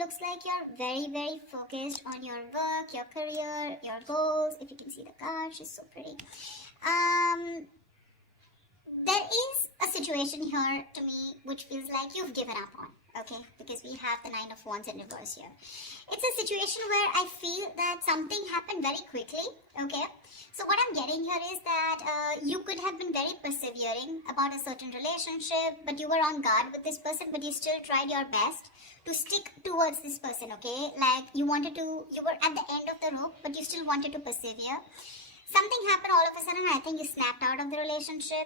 looks like you're very, very focused on your work, your career, your goals. If you can see the card, she's so pretty. There is a situation here to me which feels like you've given up on, okay? Because we have the Nine of Wands in reverse here. It's a situation where I feel that something happened very quickly, okay? So what I'm getting here is that you could have been very persevering about a certain relationship, but you were on guard with this person, but you still tried your best to stick towards this person, okay? Like you were at the end of the rope, but you still wanted to persevere. Something happened all of a sudden, I think you snapped out of the relationship.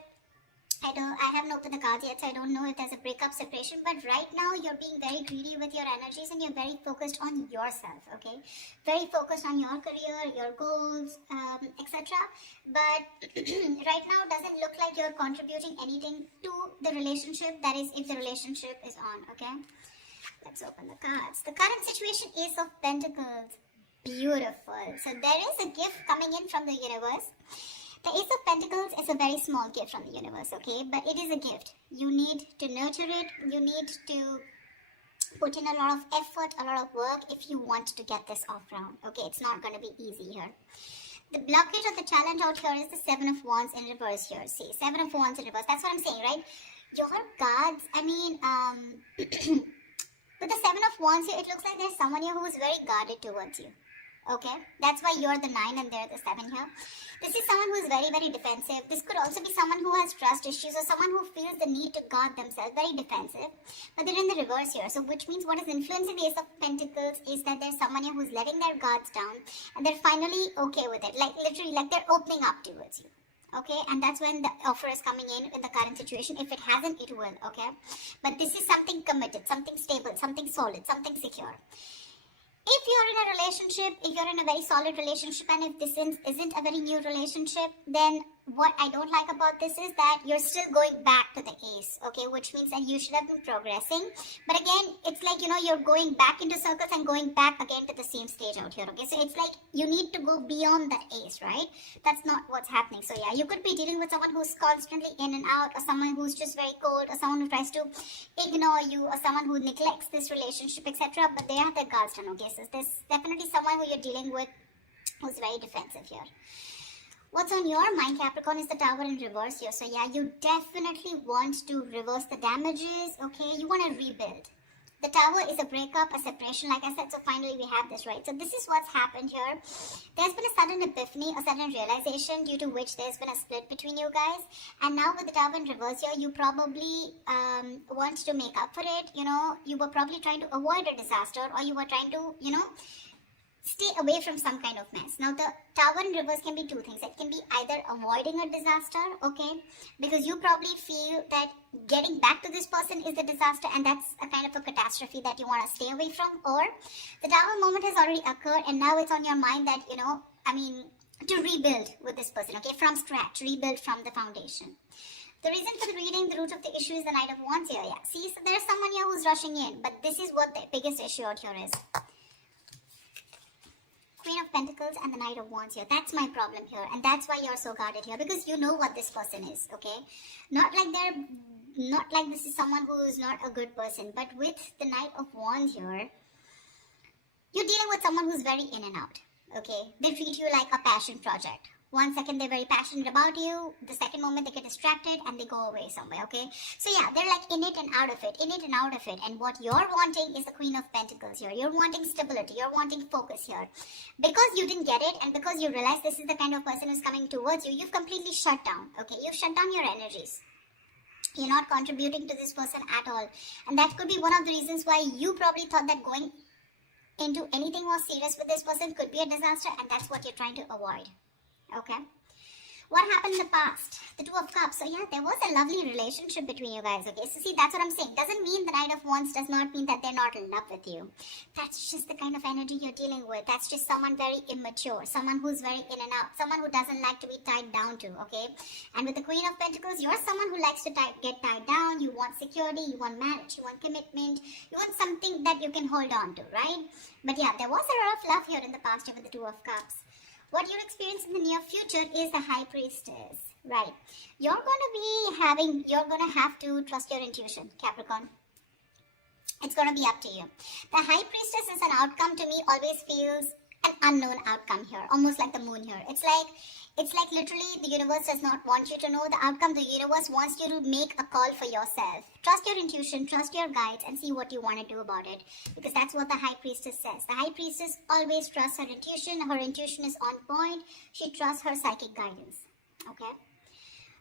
I haven't opened the cards yet, so I don't know if there's a breakup, separation, but right now you're being very greedy with your energies and you're very focused on yourself, okay? Very focused on your career, your goals, etc. But right now doesn't look like you're contributing anything to the relationship, that is if the relationship is on, okay? Let's open the cards. The current situation is of Pentacles. Beautiful. So there is a gift coming in from the universe. The Ace of Pentacles is a very small gift from the universe, okay? But it is a gift. You need to nurture it. You need to put in a lot of effort, a lot of work if you want to get this off round, okay? It's not going to be easy here. The blockage of the challenge out here is the Seven of Wands in reverse here. See, Seven of Wands in reverse. That's what I'm saying, right? Your cards, I mean, with the Seven of Wands here, it looks like there's someone here who is very guarded towards you. Okay, that's why you're the 9 and they're the 7 here. This is someone who is very, very defensive. This could also be someone who has trust issues or someone who feels the need to guard themselves, very defensive. But they're in the reverse here. So which means what is influencing the Ace of Pentacles is that there's someone here who's letting their guards down and they're finally okay with it. Like literally, like they're opening up towards you. Okay, and that's when the offer is coming in the current situation. If it hasn't, it will, okay? But this is something committed, something stable, something solid, something secure. If you're in a relationship, if you're in a very solid relationship, and if this isn't a very new relationship, then what I don't like about this is that you're still going back to the Ace, okay, which means that you should have been progressing. But again, it's like, you know, you're going back into circles and going back again to the same stage out here, okay? So it's like you need to go beyond that Ace, right? That's not what's happening. So yeah, you could be dealing with someone who's constantly in and out, or someone who's just very cold, or someone who tries to ignore you, or someone who neglects this relationship, etc. But they have their guards down, okay? So there's definitely someone who you're dealing with who's very defensive here. What's on your mind, Capricorn, is the Tower in reverse here. So yeah, you definitely want to reverse the damages, okay? You want to rebuild. The Tower is a breakup, a separation, like I said, so finally we have this, right? So this is what's happened here. There's been a sudden epiphany, a sudden realization due to which there's been a split between you guys. And now with the Tower in reverse here, you probably want to make up for it, you know? You were probably trying to avoid a disaster, or you were trying to, you know, stay away from some kind of mess. Now the Tower in reverse can be two things. It can be either avoiding a disaster, okay, because you probably feel that getting back to this person is the disaster and that's a kind of a catastrophe that you want to stay away from, or the Tower moment has already occurred and now it's on your mind that, you know, I mean, to rebuild with this person, okay, from scratch, rebuild from the foundation. The reason for the reading, the root of the issue is the Knight of Wands here, yeah. See, so there's someone here who's rushing in, but this is what the biggest issue out here is. Queen of Pentacles and the Knight of Wands here. That's my problem here, and that's why you're so guarded here, because you know what this person is, okay? Not like this is someone who is not a good person, but with the Knight of Wands here, you're dealing with someone who's very in and out, okay? They treat you like a passion project. 1 second they're very passionate about you, the second moment they get distracted and they go away somewhere, okay? So yeah, they're like in it and out of it, in it and out of it. And what you're wanting is the Queen of Pentacles here. You're wanting stability, you're wanting focus here. Because you didn't get it and because you realize this is the kind of person who's coming towards you, you've completely shut down, okay? You've shut down your energies. You're not contributing to this person at all. And that could be one of the reasons why you probably thought that going into anything more serious with this person could be a disaster, and that's what you're trying to avoid. Okay, what happened in the past? The Two of Cups. So yeah, there was a lovely relationship between you guys, okay? So see, that's what I'm saying. Doesn't mean the Knight of Wands does not mean that they're not in love with you. That's just the kind of energy you're dealing with. That's just someone very immature, someone who's very in and out, someone who doesn't like to be tied down to, okay? And with the Queen of Pentacles, you're someone who likes to get tied down. You want security, you want marriage, you want commitment, you want something that you can hold on to, right? But yeah, there was a lot of love here in the past with the Two of Cups. What you'll experience in the near future is the High Priestess, right? You're going to have to trust your intuition, Capricorn. It's going to be up to you. The High Priestess is an outcome to me, always feels an unknown outcome here, almost like the moon here. It's like literally the universe does not want you to know the outcome. The universe wants you to make a call for yourself. Trust your intuition, trust your guides, and see what you want to do about it. Because that's what the High Priestess says. The High Priestess always trusts her intuition. Her intuition is on point. She trusts her psychic guidance. Okay?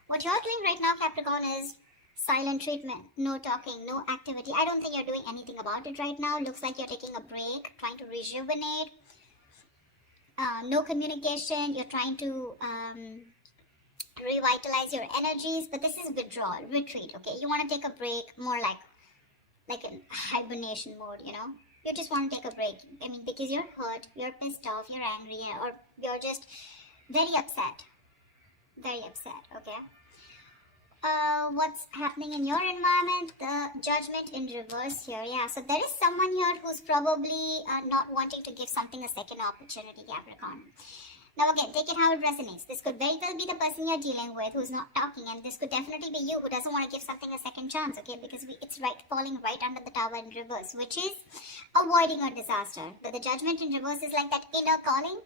What you're doing right now, Capricorn, is silent treatment. No talking, no activity. I don't think you're doing anything about it right now. Looks like you're taking a break, trying to rejuvenate. No communication. You're trying to revitalize your energies, but this is withdrawal, retreat. Okay, you want to take a break, more like in hibernation mode. You know, you just want to take a break. I mean, because you're hurt, you're pissed off, you're angry, or you're just very upset. Very upset. Okay. What's happening in your environment? The Judgment in reverse here. Yeah, so there is someone here who's probably not wanting to give something a second opportunity, Capricorn. Now again, take it how it resonates. This could very well be the person you're dealing with who's not talking, and this could definitely be you who doesn't want to give something a second chance, okay? Because it's falling right under the Tower in reverse, which is avoiding a disaster. But the Judgment in reverse is like that inner calling.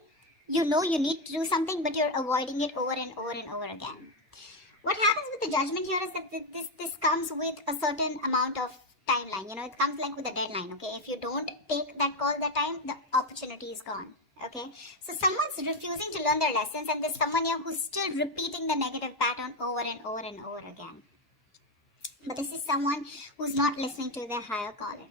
You know you need to do something, but you're avoiding it over and over and over again. What happens with the Judgment here is that this comes with a certain amount of timeline. You know, it comes like with a deadline, okay? If you don't take that call that time, the opportunity is gone, okay? So someone's refusing to learn their lessons, and there's someone here who's still repeating the negative pattern over and over and over again. But this is someone who's not listening to their higher calling.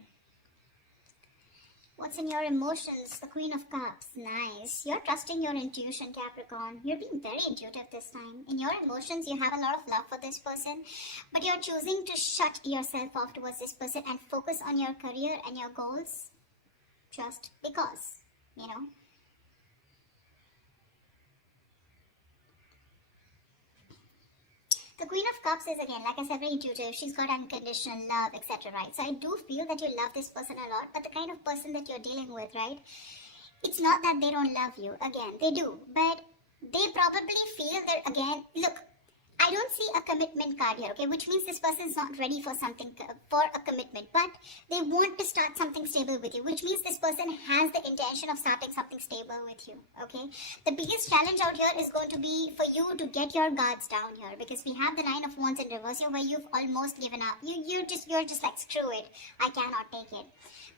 What's in your emotions? The Queen of Cups. Nice. You're trusting your intuition, Capricorn. You're being very intuitive this time. In your emotions, you have a lot of love for this person, but you're choosing to shut yourself off towards this person and focus on your career and your goals just because, you know. The Queen of Cups is, again, like I said, very intuitive. She's got unconditional love, etc., right? So I do feel that you love this person a lot, but the kind of person that you're dealing with, right? It's not that they don't love you. Again, they do. But they probably feel that, again, look, I don't see a commitment card here, okay? Which means this person is not ready for something, for a commitment. But they want to start something stable with you, which means this person has the intention of starting something stable with you, okay? The biggest challenge out here is going to be for you to get your guards down here, because we have the Nine of Wands in reverse here where you've almost given up. You're just like, screw it, I cannot take it.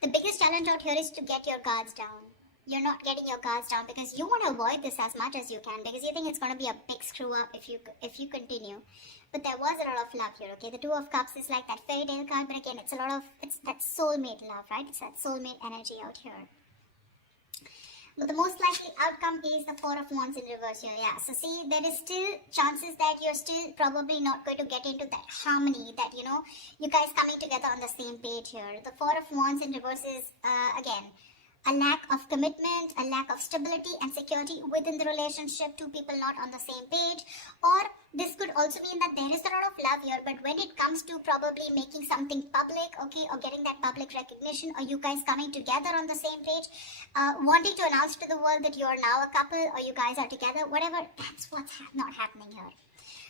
The biggest challenge out here is to get your guards down. You're not getting your guards down because you want to avoid this as much as you can, because you think it's going to be a big screw up if you continue. But there was a lot of love here, okay? The Two of Cups is like that fairy tale card, but again, it's that soulmate love, right? It's that soulmate energy out here. But the most likely outcome is the Four of Wands in reverse here. Yeah, so see, there is still chances that you're still probably not going to get into that harmony, that, you know, you guys coming together on the same page here. The Four of Wands in reverse is, again, a lack of commitment, a lack of stability and security within the relationship, two people not on the same page. Or this could also mean that there is a lot of love here, but when it comes to probably making something public, okay, or getting that public recognition, or you guys coming together on the same page, wanting to announce to the world that you are now a couple or you guys are together, whatever, that's what's not happening here.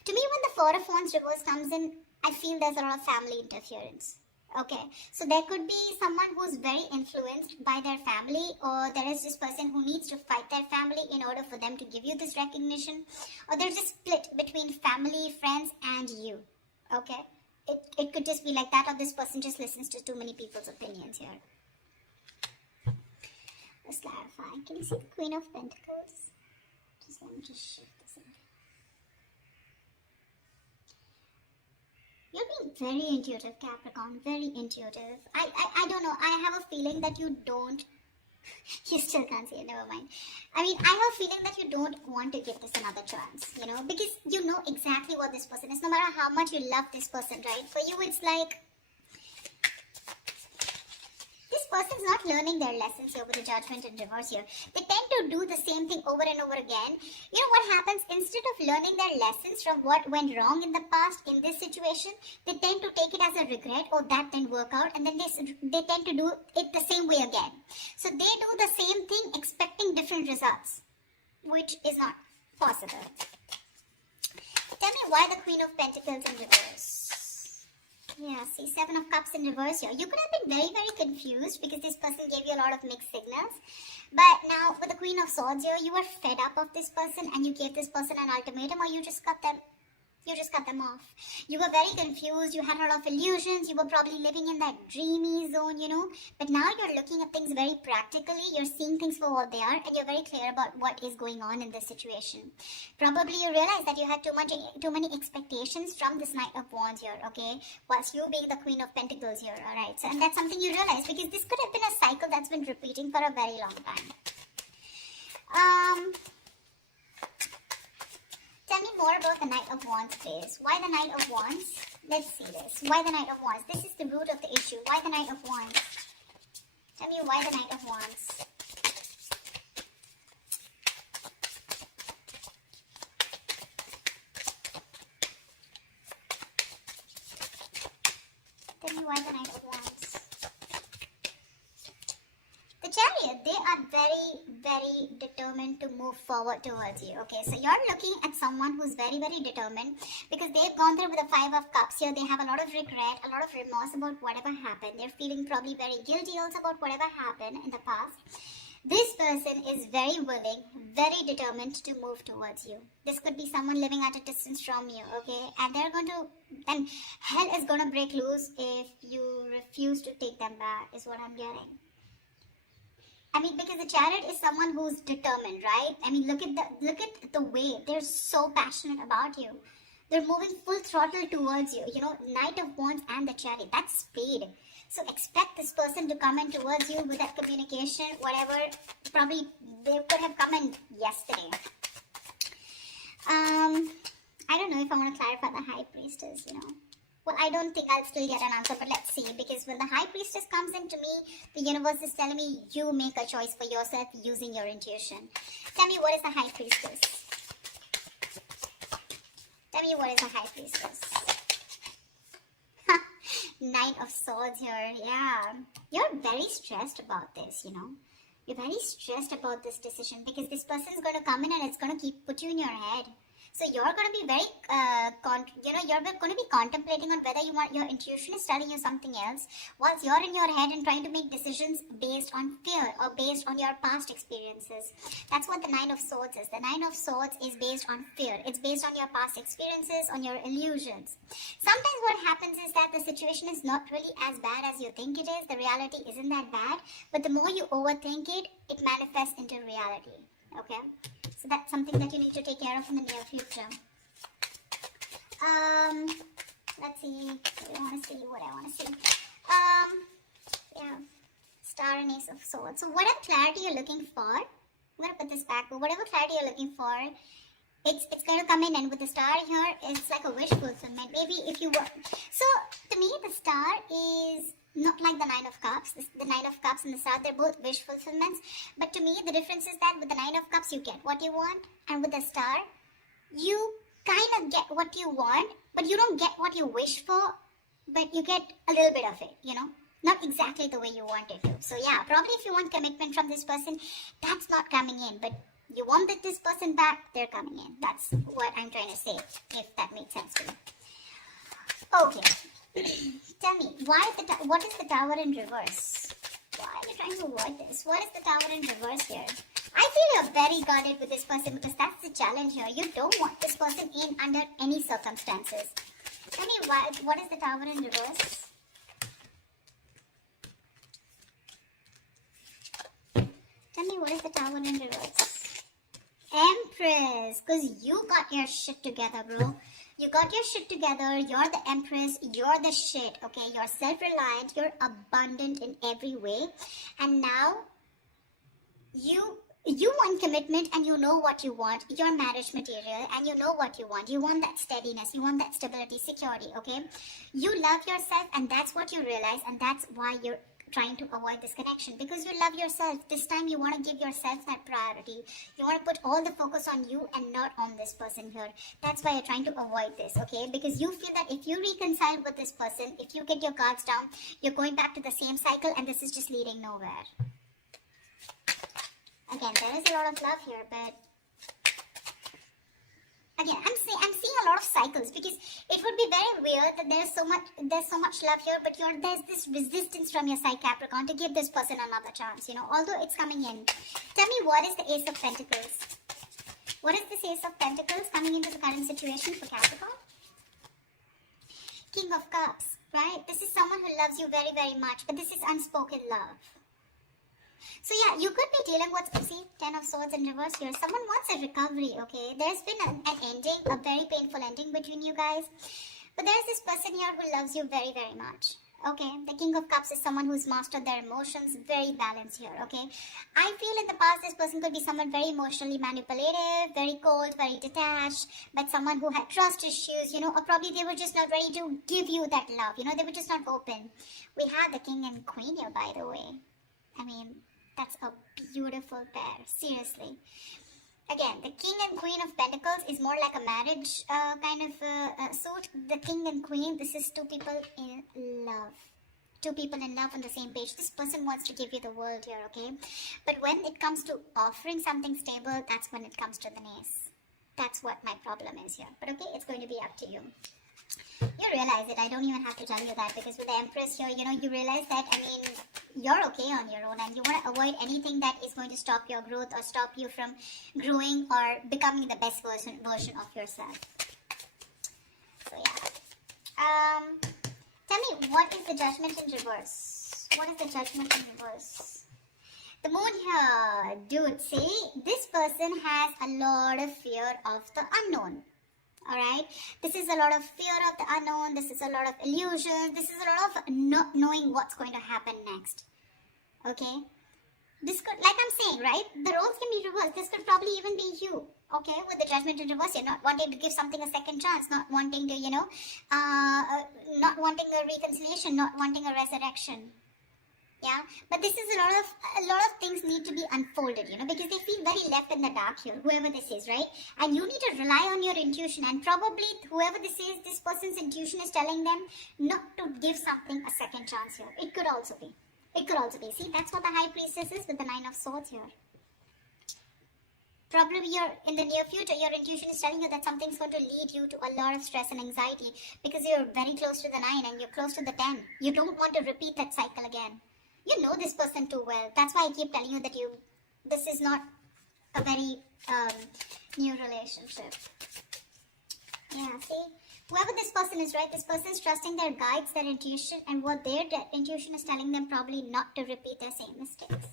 To me, when the Four of Wands reverse comes in, I feel there's a lot of family interference. Okay, so there could be someone who's very influenced by their family, or there is this person who needs to fight their family in order for them to give you this recognition, or there's a split between family, friends, and you. Okay, it could just be like that, or this person just listens to too many people's opinions here. Let's clarify. Can you see the Queen of Pentacles? Let me just shift this in. You're being very intuitive, Capricorn, very intuitive. I don't know, I have a feeling that you don't, you still can't see it, never mind. I mean, I have a feeling that you don't want to give this another chance, you know, because you know exactly what this person is, no matter how much you love this person, right? For you, it's like, this person's not learning their lessons here with the Judgment in reverse here. They tend to do the same thing over and over again. You know what happens? Instead of learning their lessons from what went wrong in the past in this situation, they tend to take it as a regret, oh, that didn't work out, and then they tend to do it the same way again. So they do the same thing expecting different results, which is not possible. Tell me why the Queen of Pentacles in reverse. Yeah, see, Seven of Cups in reverse here. You could have been very, very confused because this person gave you a lot of mixed signals. But now, with the Queen of Swords here, you were fed up of this person and you gave this person an ultimatum, or you just cut them off. You were very confused. You had a lot of illusions. You were probably living in that dreamy zone, But now you're looking at things very practically. You're seeing things for what they are, and you're very clear about what is going on in this situation. Probably you realize that you had too many expectations from this Knight of Wands here, okay? Whilst you being the Queen of Pentacles here, alright? So, and that's something you realize because this could have been a cycle that's been repeating for a very long time. Tell me more about the Knight of Wands, please. Why the Knight of Wands? Let's see this. Why the Knight of Wands? This is the root of the issue. Why the Knight of Wands? Tell me why the Knight of Wands. Tell me why the Knight of Wands. The Chariot, they are very, very determined to move forward towards you. Okay, so you're looking at someone who's very, very determined because they've gone through with the Five of Cups here. They have a lot of regret, a lot of remorse about whatever happened. They're feeling probably very guilty also about whatever happened in the past. This person is very willing, very determined to move towards you. This could be someone living at a distance from you, okay? And hell is going to break loose if you refuse to take them back, is what I'm getting. I mean, because the Chariot is someone who's determined, right? I mean, look at the way they're so passionate about you. They're moving full throttle towards you. Knight of Wands and the Chariot, that's speed. So expect this person to come in towards you with that communication, whatever. Probably they could have come in yesterday. I don't know if I want to clarify the High Priestess, Well, I don't think I'll still get an answer, but let's see. Because when the High Priestess comes into me, the universe is telling me you make a choice for yourself using your intuition. Tell me, what is the High Priestess? Tell me, what is the High Priestess? Knight of Swords here. Yeah. You're very stressed about this, You're very stressed about this decision because this person is going to come in and it's going to put you in your head. So you're going to be very, you're going to be contemplating on whether your intuition is telling you something else, whilst you're in your head and trying to make decisions based on fear or based on your past experiences. That's what the Nine of Swords is. The Nine of Swords is based on fear. It's based on your past experiences, on your illusions. Sometimes what happens is that the situation is not really as bad as you think it is. The reality isn't that bad, but the more you overthink it, it manifests into reality. Okay, so that's something that you need to take care of in the near future. Let's see. What I want to see. Yeah, Star and Ace of Swords. So whatever clarity you're looking for, I'm gonna put this back. But whatever clarity you're looking for, it's going to come in, and with the Star here, it's like a wish fulfillment. Maybe if you were. So to me, the Star is not like the Nine of Cups. The Nine of Cups and the Star, they're both wish fulfillments. But to me, the difference is that with the Nine of Cups, you get what you want. And with the Star, you kind of get what you want, but you don't get what you wish for, but you get a little bit of it, Not exactly the way you want it to. So yeah, probably if you want commitment from this person, that's not coming in. But you want this person back, they're coming in. That's what I'm trying to say, if that makes sense to you. Okay. Tell me, what is the Tower in reverse? Why are you trying to avoid this? What is the Tower in reverse here? I feel you're very guarded with this person because that's the challenge here. You don't want this person in under any circumstances. Tell me, what is the Tower in reverse? Tell me, what is the Tower in reverse? Empress, because you got your shit together, bro. You got your shit together, you're the Empress, you're the shit, okay? You're self-reliant, you're abundant in every way. And now, you want commitment and you know what you want. You're marriage material and you know what you want. You want that steadiness, you want that stability, security, okay? You love yourself and that's what you realize, and that's why you're trying to avoid this connection, because you love yourself. This time you want to give yourself that priority. You want to put all the focus on you and not on this person here. That's why you're trying to avoid this, okay? Because you feel that if you reconcile with this person, if you get your guards down, you're going back to the same cycle and this is just leading nowhere. Again, there is a lot of love here, but again, I'm seeing a lot of cycles, because it would be very weird that there's so much love here, but there's this resistance from your side, Capricorn, to give this person another chance, you know, although it's coming in. Tell me, what is the Ace of Pentacles? What is this Ace of Pentacles coming into the current situation for Capricorn? King of Cups, right? This is someone who loves you very, very much, but this is unspoken love. So yeah, you could be dealing with, see, 10 of Swords in reverse here. Someone wants a recovery, okay? There's been an ending, a very painful ending between you guys. But there's this person here who loves you very, very much. Okay, the King of Cups is someone who's mastered their emotions, very balanced here, okay? I feel in the past this person could be someone very emotionally manipulative, very cold, very detached, but someone who had trust issues, you know, or probably they were just not ready to give you that love, you know, they were just not open. We had the King and Queen here, by the way. I mean, that's a beautiful pair, seriously. Again, the King and Queen of Pentacles is more like a marriage kind of suit. The King and Queen, this is two people in love. Two people in love on the same page. This person wants to give you the world here, okay? But when it comes to offering something stable, that's when it comes to the Ace. That's what my problem is here. But okay, it's going to be up to you. You realize it. I don't even have to tell you that, because with the Empress here, you know, you realize that, I mean, you're okay on your own and you want to avoid anything that is going to stop your growth or stop you from growing or becoming the best version of yourself. So yeah. Tell me, what is the Judgment in reverse? What is the Judgment in reverse? The Moon here, dude, see, this person has a lot of fear of the unknown. Alright, this is a lot of fear of the unknown, this is a lot of illusions, this is a lot of not knowing what's going to happen next. Okay, this could, like I'm saying, right, the roles can be reversed. This could probably even be you, okay, with the Judgment in reverse. You're not wanting to give something a second chance, not wanting to, you know, not wanting a reconciliation, not wanting a resurrection. Yeah, but this is a lot of things need to be unfolded, you know, because they feel very left in the dark here, whoever this is, right? And you need to rely on your intuition, and probably whoever this is, this person's intuition is telling them not to give something a second chance here. It could also be. It could also be. See, that's what the High Priestess is with the Nine of Swords here. Probably you're in the near future, your intuition is telling you that something's going to lead you to a lot of stress and anxiety, because you're very close to the 9 and you're close to the 10. You don't want to repeat that cycle again. You know this person too well. That's why I keep telling you that this is not a very new relationship. Yeah, see, whoever this person is, right, this person is trusting their guides, their intuition, and what their intuition is telling them probably not to repeat their same mistakes.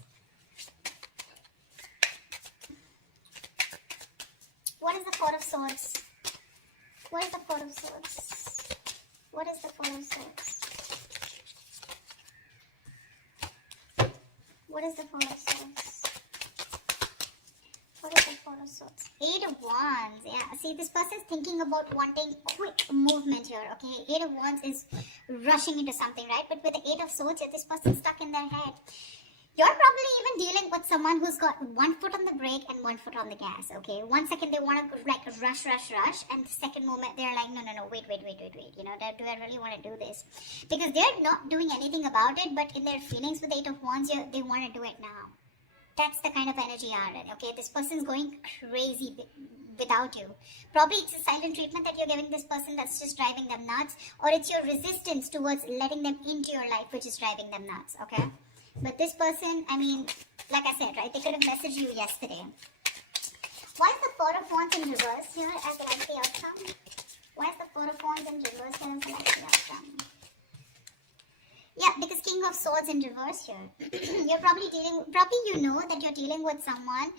What is the Four of Swords? What is the Four of Swords? What is the Four of Swords? What is the Four of Swords? What is the Four of Swords? Eight of Wands. Yeah, see, this person is thinking about wanting quick movement here, okay? Eight of Wands is rushing into something, right? But with the Eight of Swords here, this person is stuck in their head. You're probably even dealing with someone who's got one foot on the brake and one foot on the gas, okay? 1 second they want to like rush, and the second moment they're like, no, wait. You know, do I really want to do this? Because they're not doing anything about it, but in their feelings with the Eight of Wands, they want to do it now. That's the kind of energy you're in, okay? This person's going crazy without you. Probably it's a silent treatment that you're giving this person that's just driving them nuts, or it's your resistance towards letting them into your life which is driving them nuts, okay? But this person, I mean, like I said, right, they could have messaged you yesterday. Why is the Four of Wands in reverse here as the likely outcome? Why is the Four of Wands in reverse here as the likely outcome? Yeah, because King of Swords in reverse here. You're probably you know that you're dealing with someone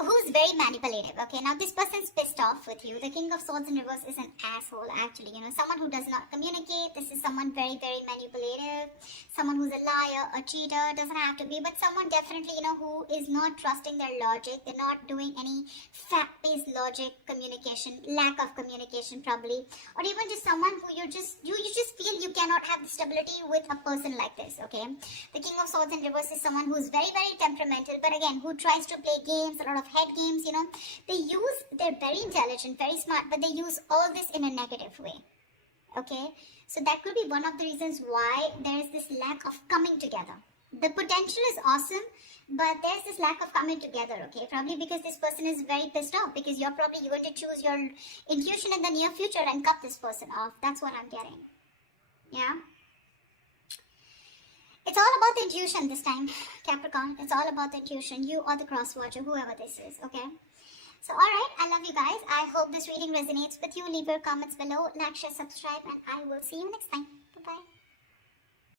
who's very manipulative, okay? Now, this person's pissed off with you. The King of Swords in reverse is an asshole, actually, you know, someone who does not communicate. This is someone very, very manipulative, someone who's a liar, a cheater, doesn't have to be, but someone definitely, you know, who is not trusting their logic. They're not doing any fact-based logic communication, lack of communication probably, or even just someone who you just feel you cannot have the stability with a person like this, okay? The King of Swords in reverse is someone who's very, very temperamental, but again, who tries to play games, a lot of head games, you know. They're very intelligent, very smart, but they use all this in a negative way, okay? So that could be one of the reasons why there is this lack of coming together. The potential is awesome, but there's this lack of coming together, okay? Probably because this person is very pissed off, because you're probably going to choose your intuition in the near future and cut this person off. That's what I'm getting. Yeah? It's all about the intuition this time, Capricorn. It's all about the intuition. You or the cross watcher, whoever this is, okay? So, alright, I love you guys. I hope this reading resonates with you. Leave your comments below, like, share, subscribe, and I will see you next time. Bye-bye.